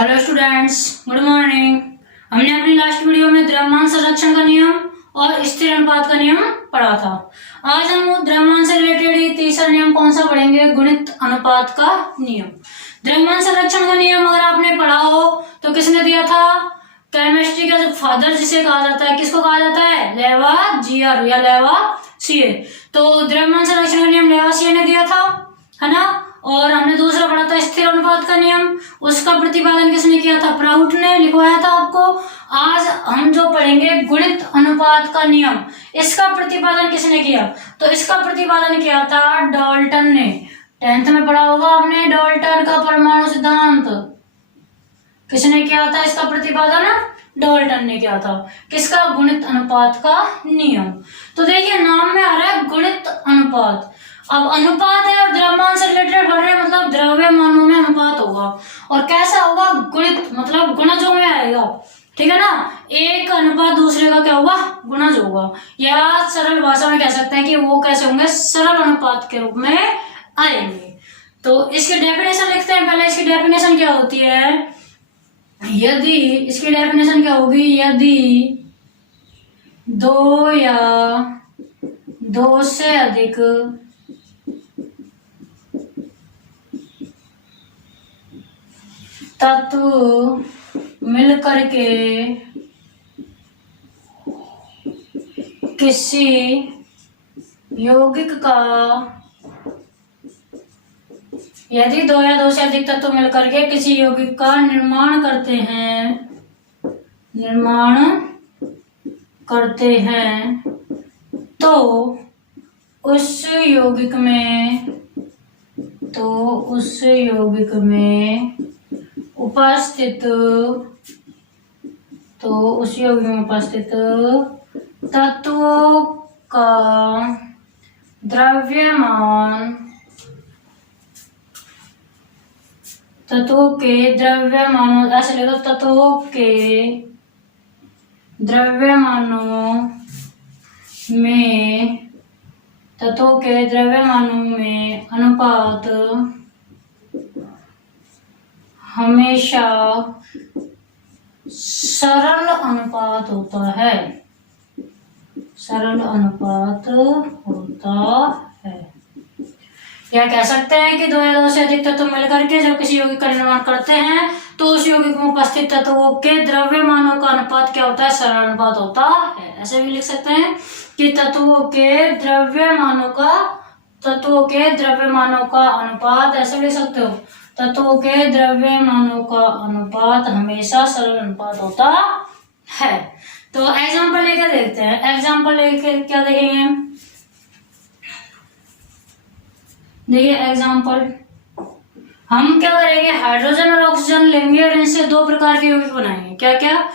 Hello students, good morning. हमने अपनी last video में द्रव्यमान संरक्षण का नियम और स्थिर अनुपात का नियम पढ़ा था। आज हम द्रव्यमान से रिलेटेड तीसरा नियम कौन सा पढ़ेंगे? गुणित अनुपात का नियम। द्रव्यमान संरक्षण का नियम अगर आपने पढ़ा हो तो किसने दिया था? केमिस्ट्री का जो फादर जिसे कहा जाता है, किसको कहा जाता है? लेवाजियर या लेवासिए। तो द्रव्यमान संरक्षण का नियम लेवासिए ने दिया था, है ना। और हमने दूसरा पढ़ा था स्थिर अनुपात का नियम, उसका प्रतिपादन किसने किया था? प्राउट ने लिखवाया था आपको। आज हम जो पढ़ेंगे गुणित अनुपात का नियम, इसका प्रतिपादन किसने किया? तो इसका प्रतिपादन किया था डाल्टन ने। 10th में पढ़ा होगा आपने डाल्टन का परमाणु सिद्धांत। किसने किया था इसका प्रतिपादन? डाल्टन ने किया था। किसका? गुणित अनुपात का नियम। तो देखिए नाम में आ रहा है गुणित अनुपात। अब अनुपात है और द्रव्यमान से रिलेटेड पढ़ रहे हैं, मतलब द्रव्यमानों में अनुपात होगा। और कैसा होगा? गुणित, मतलब गुणजों में आएगा, ठीक है ना। एक अनुपात दूसरे का क्या होगा? गुणज होगा। या सरल भाषा में कह सकते हैं कि वो कैसे होंगे? सरल अनुपात के रूप में आएंगे। तो इसकी डेफिनेशन लिखते हैं पहले। इसकी डेफिनेशन क्या होती है? यदि इसकी डेफिनेशन क्या होगी? यदि दो या दो से अधिक तत्व मिलकर के किसी यौगिक का, यदि दो या दो से अधिक तत्व मिलकर के किसी यौगिक का निर्माण करते हैं तो उस यौगिक में उपस्थित तत्वों का द्रव्यमान, तत्वों के द्रव्यमानों, ऐसे लिखो, तत्वों के द्रव्यमानों में अनुपात हमेशा सरल अनुपात होता है। या कह सकते हैं कि दो या दो से अधिक तत्व मिलकर के जब किसी यौगिक का निर्माण करते हैं तो उस यौगिक में उपस्थित तत्वों के द्रव्यमानों का अनुपात क्या होता है? सरल अनुपात होता है। ऐसे भी लिख सकते हैं कि तत्वों के द्रव्यमानों का अनुपात, ऐसे लिख सकते हो, तत्वों के द्रव्यमानों का अनुपात हमेशा सरल अनुपात होता है। तो एग्जांपल लेकर देखते हैं। एग्जांपल लेकर क्या देखेंगे? देखिए एग्जांपल हम क्या करेंगे? हाइड्रोजन और ऑक्सीजन लेंगे और इनसे दो प्रकार के यौगिक बनाएंगे। क्या क्या?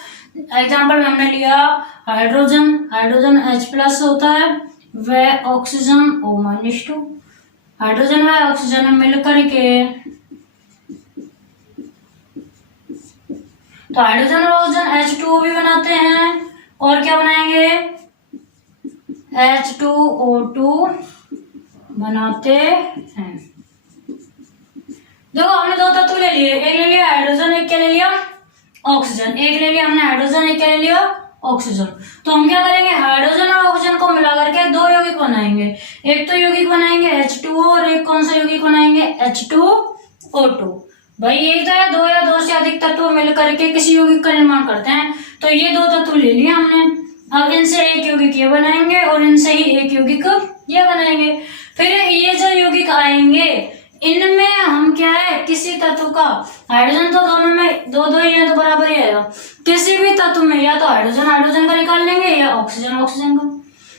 एग्जांपल में हमने लिया हाइड्रोजन H+ होता है, वह ऑक्सीजन O-2। हाइड्रोजन व ऑक्सीजन मिलकर के, तो हाइड्रोजन और ऑक्सीजन H2O भी बनाते हैं। और क्या बनाएंगे? H2O2 बनाते हैं। देखो हमने दो तत्व ले लिए, एक ले लिया हाइड्रोजन, एक क्या ले लिया? ऑक्सीजन। एक ले लिया हमने हाइड्रोजन, एक क्या ले लिया? ऑक्सीजन। तो हम क्या करेंगे? हाइड्रोजन और ऑक्सीजन को मिला करके दो यौगिक बनाएंगे। एक तो यौगिक बनाएंगे H2O और एक कौन सा यौगिक बनाएंगे? H2O2। भाई एक तो है दो या दो से अधिक तत्व मिलकर के किसी यौगिक का निर्माण करते हैं, तो ये दो तत्व ले लिए हमने। अब इनसे एक यौगिक ये बनाएंगे और इनसे ही एक यौगिक ये बनाएंगे। फिर ये जो यौगिक आएंगे इनमें हम क्या है? किसी तत्व का, हाइड्रोजन तो दोनों में दो दो ही है तो बराबर ही आएगा। किसी भी तत्व में या तो हाइड्रोजन का निकाल लेंगे या ऑक्सीजन का,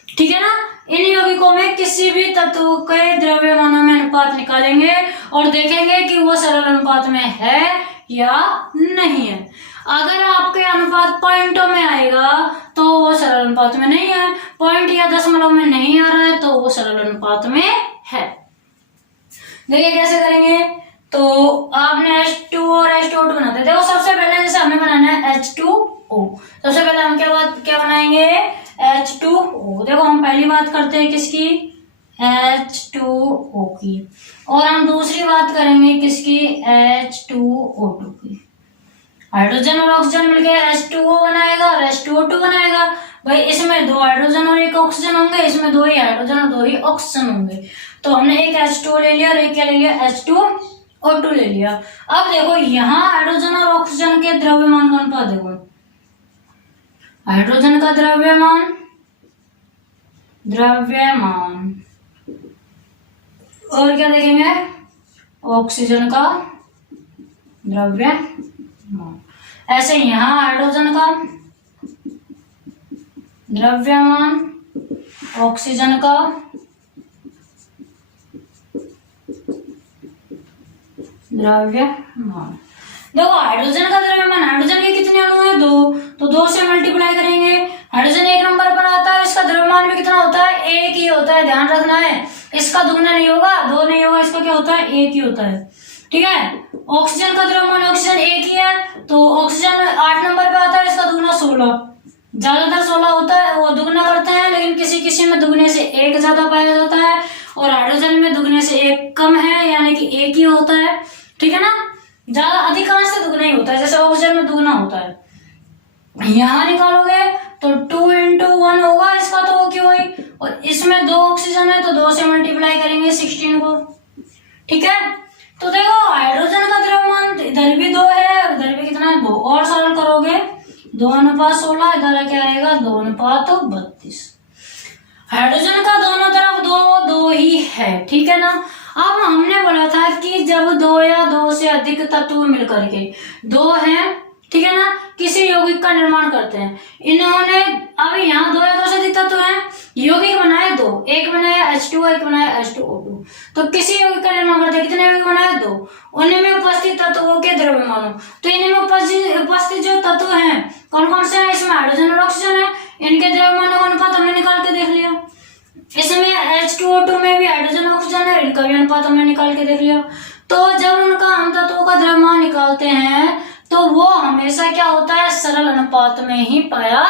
ठीक है ना। इन यौगिकों में किसी भी तत्व के द्रव्यमानों में अनुपात निकालेंगे और देखेंगे कि वो सरल अनुपात में है या नहीं है। अगर आपके अनुपात पॉइंटों में आएगा तो वो सरल अनुपात में नहीं है, पॉइंट या दशमलव में नहीं आ रहा है तो वो सरल अनुपात में है। देखिए कैसे करेंगे? तो आपने H2 और H2O2 बनाते हैं। देखो सबसे पहले जैसे हमें बनाना है H2O, सबसे पहले हम क्या बनाएंगे? H2O। देखो हम पहली बात करते हैं किसकी? H2O की, और हम दूसरी बात करेंगे किसकी? H2O2 की। हाइड्रोजन और ऑक्सीजन मिलकर H2O बनाएगा और H2O2 बनाएगा। भाई इसमें 2 हाइड्रोजन और 1 ऑक्सीजन होंगे, इसमें 2 ही हाइड्रोजन और 2 ही ऑक्सीजन होंगे। तो हमने एक H2O ले लिया और एक क्या ले लिया, H2O2 ले लिया। अब देखो यहाँ हाइड्रोजन और ऑक्सीजन के द्रव्यमान का अनुपात देखो, हाइड्रोजन का द्रव्यमान और क्या देखेंगे, ऑक्सीजन का द्रव्यमान। ऐसे यहाँ हाइड्रोजन का द्रव्यमान, ऑक्सीजन का द्रव्यमान। देखो हाइड्रोजन का द्रव्यमान, हाइड्रोजन के कितने अणु है, 2, तो 2 से मल्टीप्लाई करेंगे। हाइड्रोजन 1 नंबर पर आता है, इसका द्रव्यमान भी कितना होता है, 1 ही होता है, ध्यान रखना है। इसका दुगना नहीं होगा, 2 नहीं होगा, इसका क्या होता है, 1 ही होता है। ठीक है। ऑक्सीजन का द्रव्यमान, ऑक्सीजन 1 ही है, तो ऑक्सीजन 8 नंबर पे आता है, इसका दुगना 16, ज्यादातर 16 होता है, वो दुगना करते हैं, लेकिन किसी किसी में दुगने से 1 ज्यादा पाया जाता है और हाइड्रोजन में दुगने से 1 कम है, यानी कि 1 ही होता है। ठीक है ना, ज्यादा अधिकांश से दुगना ही होता है, जैसे ऑक्सीजन में दुगना होता है। यहाँ निकालोगे तो 2 × 1 होगा इसका, तो वो क्यों हुई, और इसमें 2 ऑक्सीजन है तो 2 से मल्टीप्लाई करेंगे 16 को। ठीक है, तो देखो हाइड्रोजन का द्रव्यमान इधर भी 2 है और इधर भी कितना है, 2, और सरल करोगे 2:16, इधर क्या आएगा 2:32। हाइड्रोजन का दोनों तरफ 2 ही है। ठीक है ना। अब हमने बोला था कि जब 2 या 2 से अधिक तत्व मिलकर के 2 हैं, ठीक है ना, किसी यौगिक का निर्माण करते हैं। इन्होंने अब यहाँ 2 या 2 से अधिक तत्व हैं, यौगिक बनाए 2, एक बनाया H2O, एक बनाया H2O2। तो किसी यौगिक का निर्माण करते हैं, कितने यौगिक बनाए, 2, उनमें में उपस्थित तत्वों के द्रव्यमान। तो इनमें उपस्थित जो तत्व हैं कौन कौन से हैं, इसमें हाइड्रोजन और ऑक्सीजन है, इनके द्रव्यमानों का अनुपात हमने निकाल के देख लिया। इसमें H2O2 में भी हाइड्रोजन ऑक्सीजन है, इनका भी अनुपात हमने निकाल के देख लिया। तो जब उनका हम तत्वों का द्रव्यमान निकालते हैं तो वो हमेशा क्या होता है, सरल अनुपात में ही पाया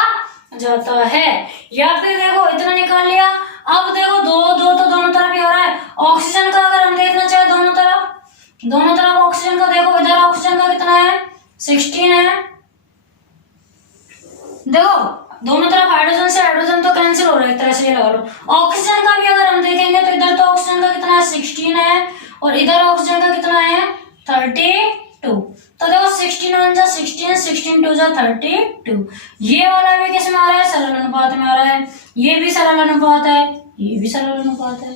जाता है। या फिर देखो इतना निकाल लिया, अब देखो 2 तो दोनों तरफ ही हो रहा है। ऑक्सीजन का अगर हम देखना चाहे दोनों तरफ ऑक्सीजन का देखो, इधर ऑक्सीजन का कितना है, 16 है। देखो दोनों तरफ हाइड्रोजन से हाइड्रोजन तो कैंसिल हो रहा है, एक तरह से ये लगा लो। ऑक्सीजन का भी अगर हम देखेंगे तो इधर तो ऑक्सीजन का कितना है, 16 है, और इधर ऑक्सीजन का कितना है, 32। तो देखो 16 × 16, 16 × 2 32। ये वाला भी किस में आ रहा है, सरल अनुपात में आ रहा है। ये भी सरल अनुपात है, ये भी सरल अनुपात है,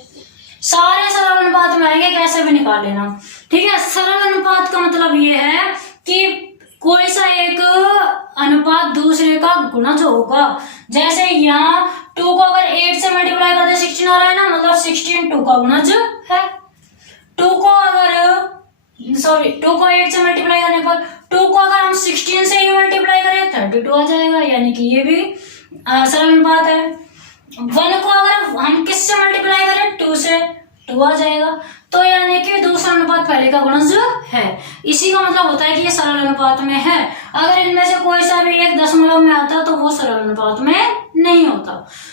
सारे सरल अनुपात में आएंगे, कैसे भी निकाल लेना। ठीक है। सरल अनुपात का मतलब ये है कि कोई सा एक अनुपात दूसरे का गुणज होगा। जैसे यहाँ 2 को अगर 8 से मल्टीप्लाई करते 16 आ रहा है ना, मतलब 16 2 का गुणज है। 2 को 8 से मल्टीप्लाई करने पर 2 को अगर हम 16 से ही मल्टीप्लाई करें 32 आ जाएगा, यानी कि ये भी सरल अनुपात है। 1 को अगर हम किससे मल्टीप्लाई करें, 2 से, 2 आ जाएगा। तो यानी कि दूसरा अनुपात पहले का गुणज है। इसी का मतलब होता है कि ये सरल अनुपात में है। अगर इनमें से कोई सा भी एक दशमलव में आता तो वो सरल अनुपात में नहीं होता।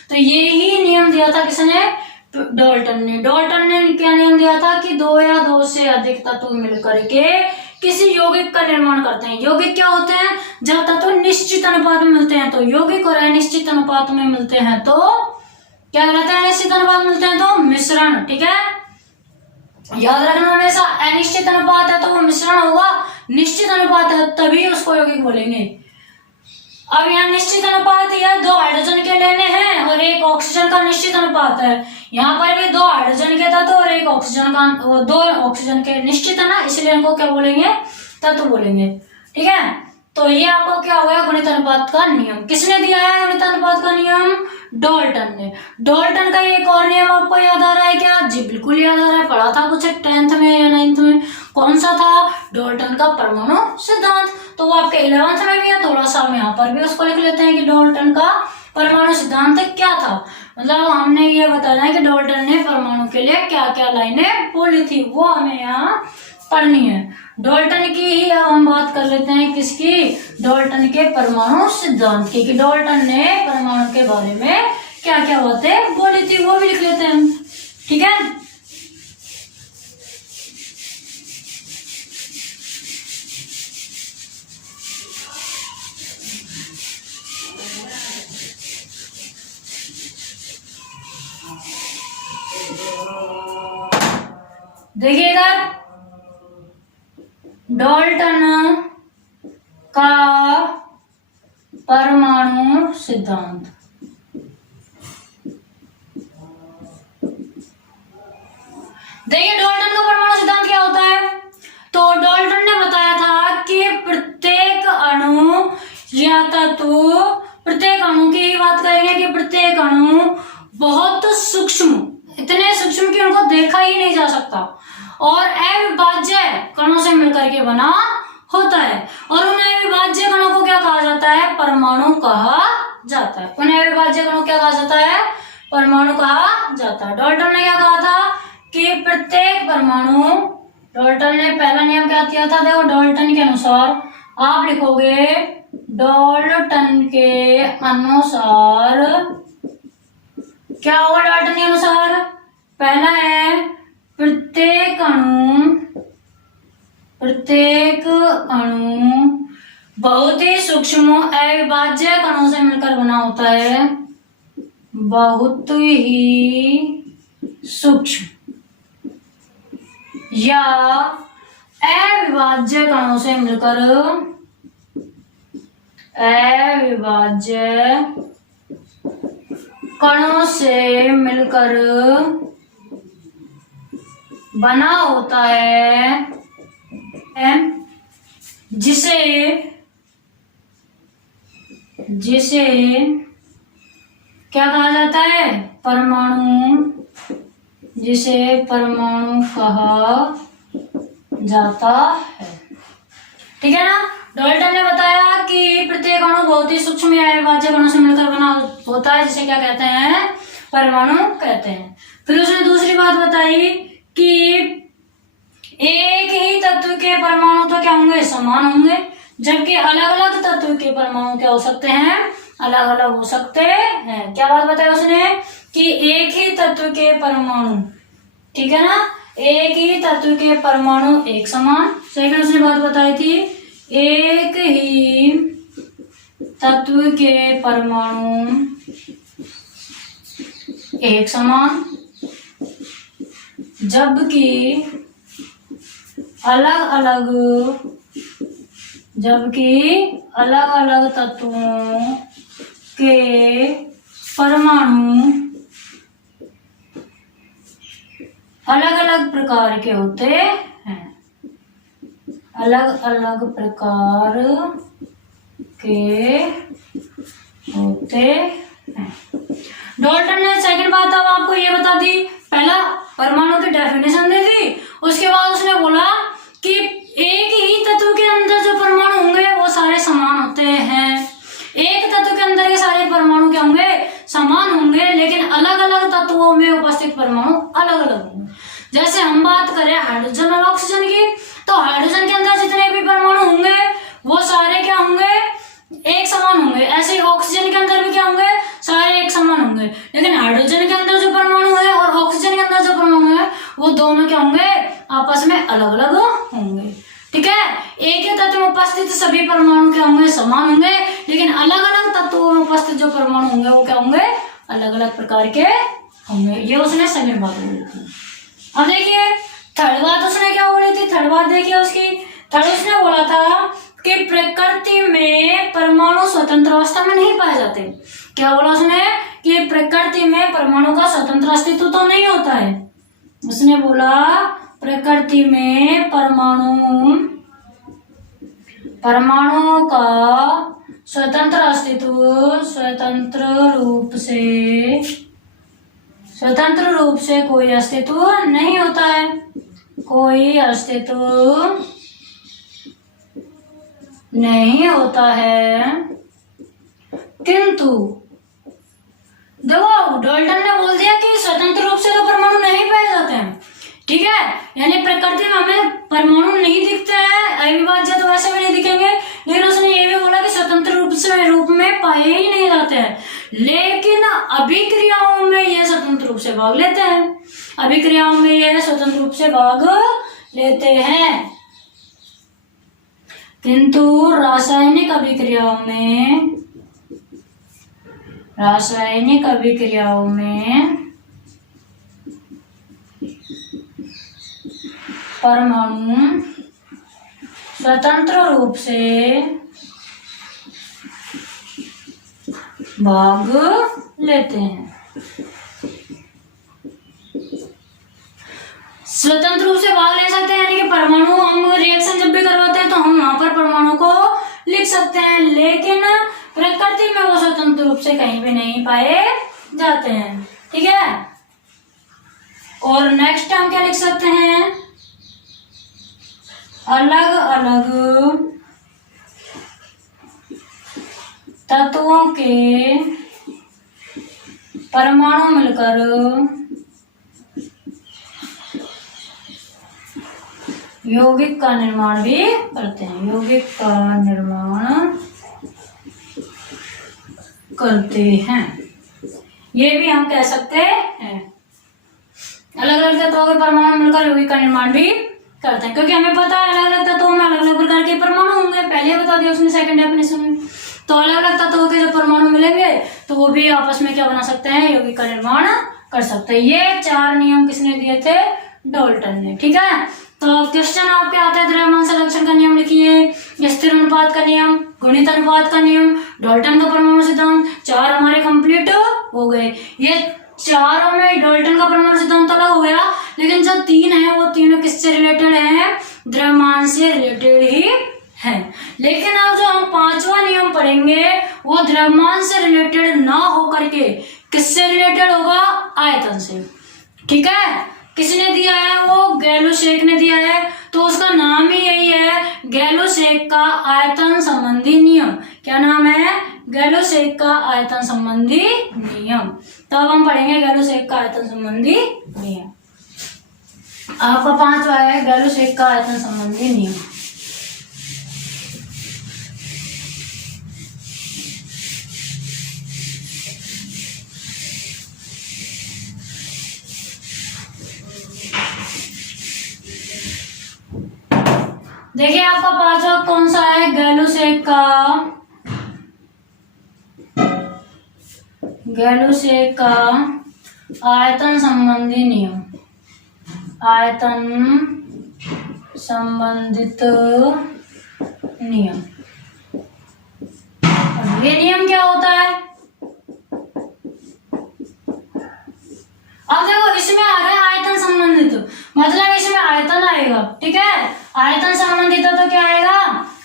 तो ये ही नियम दिया था किसने, डाल्टन ने क्या नियम दिया था कि 2 या 2 से अधिक तत्व मिलकर के किसी यौगिक का निर्माण करते हैं। यौगिक क्या होते हैं, जब तत्व निश्चित अनुपात में मिलते हैं तो यौगिक, और अनिश्चित अनुपात में मिलते हैं तो क्या कहलाता है, अनिश्चित अनुपात मिलते हैं तो मिश्रण। ठीक है, याद रखना हमेशा, अनिश्चित अनुपात है तो वो मिश्रण होगा, निश्चित अनुपात है तभी उसको यौगिक बोलेंगे। अब यहाँ निश्चित अनुपात या 2 हाइड्रोजन के लेने हैं और 1 ऑक्सीजन का निश्चित अनुपात है। यहाँ पर भी 2 हाइड्रोजन के तत्व और 1 ऑक्सीजन का, 2 ऑक्सीजन के निश्चित है ना, इसलिए इनको क्या बोलेंगे, तत्व बोलेंगे। ठीक है, तो ये आपको क्या हुआ, गुणित अनुपात का नियम। किसने दिया है गुणित अनुपात का नियम, डाल्टन ने। डाल्टन का एक और नियम आपको याद आ रहा है क्या, जी बिल्कुल याद आ रहा है, पढ़ा था कुछ 10th में या 9th में। कौन सा था, डाल्टन का परमाणु सिद्धांत। तो वो आपके 11th में भी है, थोड़ा सा हम यहाँ पर भी उसको लिख लेते हैं कि डाल्टन का परमाणु सिद्धांत क्या था। मतलब हमने ये बताना है कि डाल्टन ने परमाणु के लिए क्या क्या लाइनें बोली थी, वो हमें यहाँ पढ़नी है। डाल्टन की ही अब हम बात कर लेते हैं, किसकी, डाल्टन के परमाणु सिद्धांत की, कि डाल्टन ने परमाणु के बारे में क्या क्या बातें बोली थी, वो भी लिख लेते हैं। ठीक है, देखिए इधर डाल्टन का परमाणु सिद्धांत। देखिए डाल्टन का परमाणु सिद्धांत क्या होता है। तो डाल्टन ने बताया था कि प्रत्येक अणु या तत्व, प्रत्येक अणु की बात करेंगे कि प्रत्येक अणु बहुत सूक्ष्म, इतने सूक्ष्म कि उनको देखा ही नहीं जा सकता, और अविभाज्य कणों से मिलकर के बना होता है। और उन अविभाज्य कणों को क्या कहा जाता है, परमाणु कहा जाता है। उन अविभाज्य कणों को क्या कहा जाता है, परमाणु कहा जाता है। डाल्टन ने क्या कहा था कि प्रत्येक परमाणु, डाल्टन ने पहला नियम क्या दिया था, देखो डाल्टन के अनुसार आप लिखोगे, डाल्टन के अनुसार क्या होगा, डाल्टन के अनुसार पहला है प्रत्येक अणु बहुत ही सूक्ष्म अविभाज्य कणों से मिलकर बना होता है, बहुत ही सूक्ष्म या अविभाज्य कणों से मिलकर, अविभाज्य कणों से मिलकर बना होता है, जिसे क्या कहा जाता है, परमाणु, जिसे परमाणु कहा जाता है। ठीक है ना। डाल्टन ने बताया कि प्रत्येक अणु बहुत ही सूक्ष्म या अविभाज्य कणों से मिलकर बना होता है, जिसे क्या कहते हैं, परमाणु कहते हैं। फिर उसने दूसरी बात बताई कि एक ही तत्व के परमाणु तो क्या होंगे, समान होंगे, जबकि अलग अलग तत्व के परमाणु क्या हो सकते हैं, अलग अलग हो सकते हैं। क्या बात बताई उसने कि एक ही तत्व के परमाणु, ठीक है ना, एक ही तत्व के परमाणु एक समान। सेकंड उसने बात बताई थी, एक ही तत्व के परमाणु एक समान, जबकि अलग अलग तत्वों के परमाणु अलग अलग प्रकार के होते हैं, अलग अलग प्रकार के होते हैं। डाल्टन ने सेकंड बात अब आपको ये बता दी, पहला परमाणु की डेफिनेशन दे दी, उसके बाद उसने बोला कि एक ही तत्व के अंदर जो परमाणु होंगे वो सारे समान होते हैं। एक तत्व के अंदर के सारे परमाणु क्या होंगे, समान होंगे, लेकिन अलग अलग तत्वों में उपस्थित परमाणु अलग अलग होंगे। जैसे हम बात करें हाइड्रोजन और ऑक्सीजन की, तो हाइड्रोजन के अंदर जितने भी परमाणु होंगे वो सारे क्या होंगे, एक समान होंगे। ऐसे ही ऑक्सीजन के अंदर भी क्या होंगे, सारे एक समान होंगे। लेकिन हाइड्रोजन के अंदर जो परमाणु है और ऑक्सीजन के अंदर जो परमाणु है वो दोनों क्या होंगे, आपस में अलग अलग होंगे। ठीक है। एक ही तत्व में उपस्थित सभी परमाणु क्या होंगे, समान होंगे, लेकिन अलग अलग तत्वों में उपस्थित जो परमाणु होंगे वो क्या होंगे, अलग अलग प्रकार के होंगे। ये उसने सेकंड बात बोली थी। अब देखिए थर्ड बात उसने क्या बोली थी, थर्ड बात देखिए उसकी। थर्ड उसने बोला था कि प्रकृति में परमाणु स्वतंत्र अवस्था में नहीं पाए जाते। क्या बोला उसने कि प्रकृति में परमाणु का स्वतंत्र अस्तित्व तो नहीं होता है। उसने बोला प्रकृति में परमाणुओं का स्वतंत्र अस्तित्व स्वतंत्र रूप से कोई अस्तित्व नहीं होता है, कोई अस्तित्व नहीं होता है। किंतु देखो डाल्टन ने बोल दिया कि स्वतंत्र रूप से तो परमाणु नहीं पाए जाते हैं, ठीक है, यानी प्रकृति में हमें परमाणु नहीं दिखते हैं, अविभाज्य तो वैसे भी नहीं दिखेंगे, लेकिन उसने ये भी बोला कि स्वतंत्र रूप में पाए ही नहीं जाते हैं, लेकिन अभिक्रियाओं में ये स्वतंत्र रूप से भाग लेते हैं, अभिक्रियाओं में ये स्वतंत्र रूप से भाग लेते हैं। किंतु रासायनिक अभिक्रियाओं में परमाणु स्वतंत्र रूप से भाग लेते हैं। स्वतंत्र रूप से भाग ले सकते हैं, यानी कि परमाणु हम रिएक्शन जब भी करवाते हैं तो हम वहां पर परमाणु को लिख सकते हैं, लेकिन प्रकृति में वो स्वतंत्र रूप से कहीं भी नहीं पाए जाते हैं। ठीक है, और नेक्स्ट हम क्या लिख सकते हैं, अलग अलग तत्वों के परमाणु मिलकर यौगिक का निर्माण भी करते हैं, यौगिक का निर्माण करते हैं, ये भी हम कह सकते हैं। अलग अलग तत्वों के परमाणु मिलकर यौगिक का निर्माण भी करते हैं, क्योंकि हमें पता है अलग अलग तत्वों में अलग अलग प्रकार के परमाणु होंगे, पहले बता दिया उसने सेकंड डेफिनेशन में। तो अलग अलग तत्वों के जो परमाणु मिलेंगे तो वो भी आपस में क्या बना सकते हैं, यौगिक का निर्माण कर सकते हैं। ये 4 नियम किसने दिए थे, डाल्टन ने। ठीक है, तो क्वेश्चन आपके आता है द्रव्यमान संरक्षण का नियम लिखिए, स्थिर अनुपात का नियम, गुणित अनुपात का नियम, डाल्टन का परमाणु सिद्धांत। 4 हमारे कंप्लीट हो गए। ये चारों में डाल्टन का परमाणु सिद्धांत अलग हो गया, लेकिन जो 3 है वो तीनों किससे रिलेटेड है, द्रव्यमान से रिलेटेड ही है। लेकिन अब जो हम 5वां नियम पढ़ेंगे वो द्रव्यमान से रिलेटेड ना होकर के किससे रिलेटेड होगा, आयतन से। ठीक है, किसने दिया है, वो गैलोसेक ने दिया है, तो उसका नाम ही यही है, गैलोसेक का आयतन संबंधी नियम। क्या नाम है, गैलोसेक का आयतन संबंधी नियम। तो अब हम पढ़ेंगे गैलोसेक का आयतन संबंधी नियम। आपका 5वां है गैलोसेक का आयतन संबंधी नियम। देखिए आपका 5वां कौन सा है, गैलोसेक का आयतन संबंधी नियम, आयतन संबंधित नियम। ये नियम क्या होता है, अब देखो इसमें आ रहा है आयतन संबंधित, मतलब इसमें आयतन आएगा। ठीक है, आयतन संबंधित तो क्या आएगा,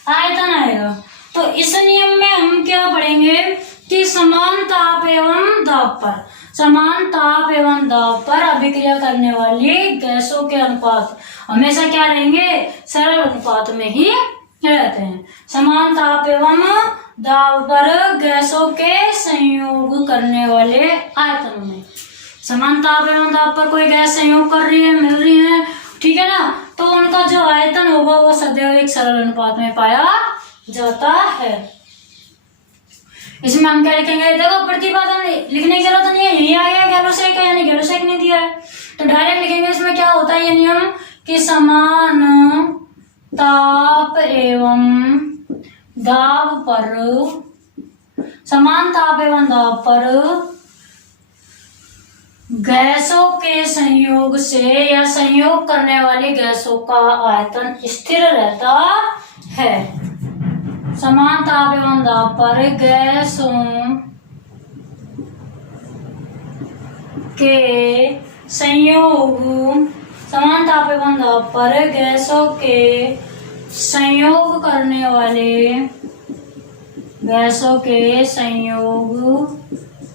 आयतन आएगा। तो इस नियम में हम क्या पढ़ेंगे कि समान ताप एवं दाब पर, समान ताप एवं दाब पर अभिक्रिया करने वाली गैसों के अनुपात हमेशा क्या रहेंगे, सरल अनुपात में ही रहते हैं। समान ताप एवं दाब पर गैसों के संयोग करने वाले आयतनों में, समान ताप एवं दाब पर कोई गैस संयोग कर रही है, मिल रही है, ठीक है ना, तो उनका जो आयतन होगा वो सदैव एक सरल अनुपात में पाया जाता है। इसमें हम क्या लिखेंगे, देखो प्रतिपादन लिखने की जरूरत नहीं है, यही आ गया गैलोसेक का, यानी गैलोसेक ने दिया है तो डायरेक्ट लिखेंगे। इसमें क्या होता है ये नियम कि समान ताप एवं दाब पर, समान ताप एवं दाब पर गैसों के संयोग से या संयोग करने वाली गैसों का आयतन स्थिर रहता है। समान ताप एवं दाब पर गैसों के संयोग, समान ताप एवं दाब पर गैसों के संयोग करने वाले, गैसों के संयोग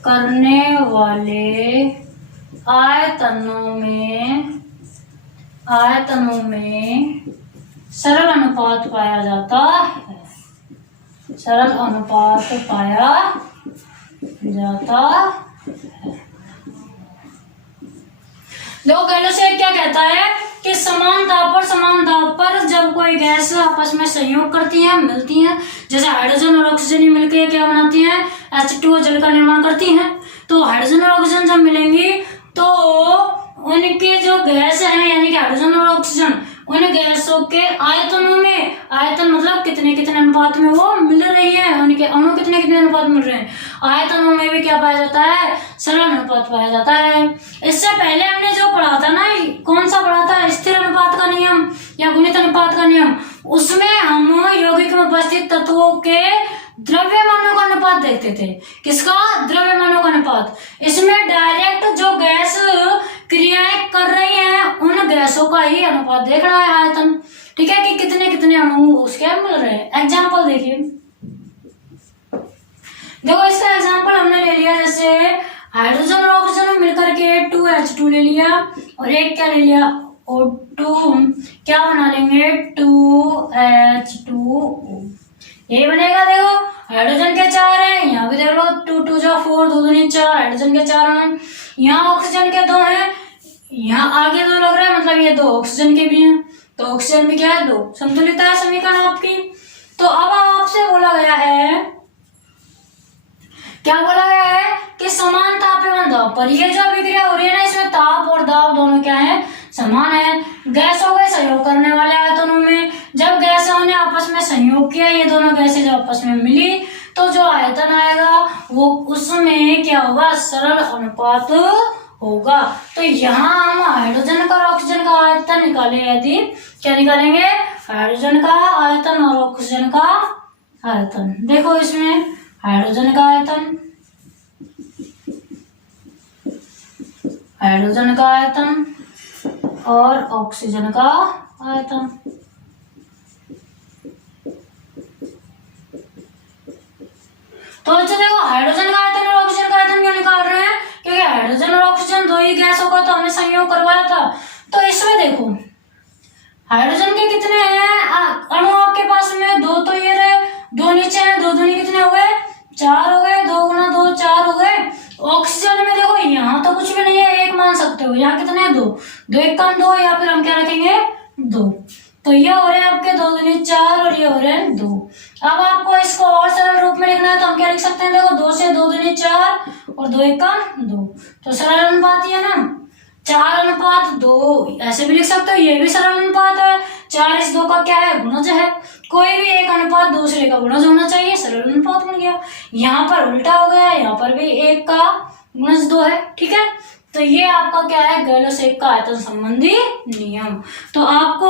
करने वाले आयतनों में सरल अनुपात पाया जाता है, सरल अनुपात पाया जाता है। देखो गैलोसेक क्या कहता है कि समान ताप और समान दाब पर जब कोई गैस आपस में संयोग करती हैं, मिलती हैं, जैसे हाइड्रोजन और ऑक्सीजन ही मिलकर क्या बनाती हैं, H2O जल का निर्माण करती हैं। तो हाइड्रोजन और ऑक्सीजन जब मिलेंगी तो उनके जो गैस हैं, यानी कि हाइड्रोजन और ऑक्सीजन, उन गैसों के आयतनों में, आयतन मतलब कितने कितने अनुपात में वो मिल रही है, उनके अणु कितने कितने अनुपात मिल रहे हैं, आयतनों में भी क्या पाया जाता है, सरल अनुपात पाया जाता है। इससे पहले हमने जो पढ़ा था ना, कौन सा पढ़ा था, स्थिर अनुपात का नियम या गुणित अनुपात का नियम, उसमें हम यौगिक में उपस्थित तत्वों के द्रव्यमानों का अनुपात देखते थे। किसका? द्रव्यमानों का अनुपात। इसमें डायरेक्ट जो गैस क्रियाएं कर रही हैं उन गैसों का ही अनुपात देख रहा है आयतन, ठीक है, कि कितने कितने अणु उसके मिल रहे हैं। एग्जाम्पल देखिए, देखो इसका एग्जाम्पल हमने ले लिया, जैसे हाइड्रोजन और ऑक्सीजन मिलकर के 2H2 ले लिया और एक क्या ले लिया, O2, क्या बना लेंगे, 2H2O, यही बनेगा। देखो हाइड्रोजन के 4 हैं, यहाँ भी देख लो 2 2 जो 4, 2 दूनी 4, हाइड्रोजन के 4 हैं। यहाँ ऑक्सीजन के 2 हैं, यहाँ आगे 2 लग रहा है, मतलब ये 2 ऑक्सीजन के भी हैं, तो ऑक्सीजन भी क्या है, 2। संतुलित है समीकरण आपकी। तो अब आपसे बोला गया है, क्या बोला गया है कि समान ताप एवं दाब पर, ये जो अभिक्रिया हो रही है ना, इसमें ताप और दाब दोनों क्या है, समान है। गैसों के सहयोग करने वाले आयतनों में, जब गैसों ने आपस में संयोग किया, ये दोनों गैसें जब आपस में मिली, तो जो आयतन आएगा वो उसमें क्या होगा, सरल अनुपात होगा। तो यहाँ हम हाइड्रोजन का और ऑक्सीजन का आयतन निकाले, यदि क्या निकालेंगे, हाइड्रोजन का आयतन और ऑक्सीजन का आयतन। देखो इसमें हाइड्रोजन का आयतन, हाइड्रोजन का आयतन और ऑक्सीजन का आयतन। तो अच्छा देखो, हाइड्रोजन का आयतन और ऑक्सीजन का आयतन क्यों निकाल रहे हैं, क्योंकि हाइड्रोजन और ऑक्सीजन दो ही गैसों का तो हमने संयोग करवाया था। तो इसमें देखो हाइड्रोजन के कितने हैं अणु आपके पास में, 2 तो ये रहे, 2 नीचे हैं, 2 दूनी कितने हो गए, 4 हो गए, 2 गुना 2 4 हो गए। ऑक्सीजन में देखो यहाँ तो कुछ भी नहीं है, 1 मान सकते हो, यहाँ कितने हैं, 2, 2 1 कम 2, या फिर हम क्या रखेंगे, 2। तो ये हो रहे हैं आपके 2 दूनी 4 और ये हो रहे हैं 2। अब आपको इसको और सरल रूप में लिखना है, तो हम क्या लिख सकते हैं, देखो 2 से 2 दूनी 4 और 2 1 कम 2, तो सरल अनुपात ही है ना, 4:2, ऐसे भी लिख सकते हो, ये भी सरल अनुपात है। 4 इस 2 का क्या है, गुणज है। कोई भी एक अनुपात दूसरे का गुणज होना चाहिए, सरल अनुपात बन गया। यहाँ पर उल्टा हो गया, यहाँ पर भी 1 का गुणज 2 है, ठीक है। तो ये आपका क्या है, गैलोस-1 का आयतन संबंधी नियम। तो आपको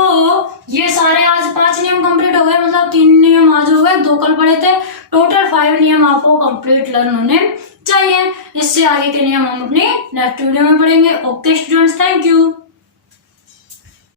ये सारे आज 5 नियम कंप्लीट हो गए, मतलब 3 नियम आज हो गए, 2 कल पढ़े थे, टोटल 5 नियम आपको कंप्लीट लर्न होने चाहिए। इससे आगे के नियम हम अपने नेक्स्ट वीडियो में पढ़ेंगे। Okay students, thank you.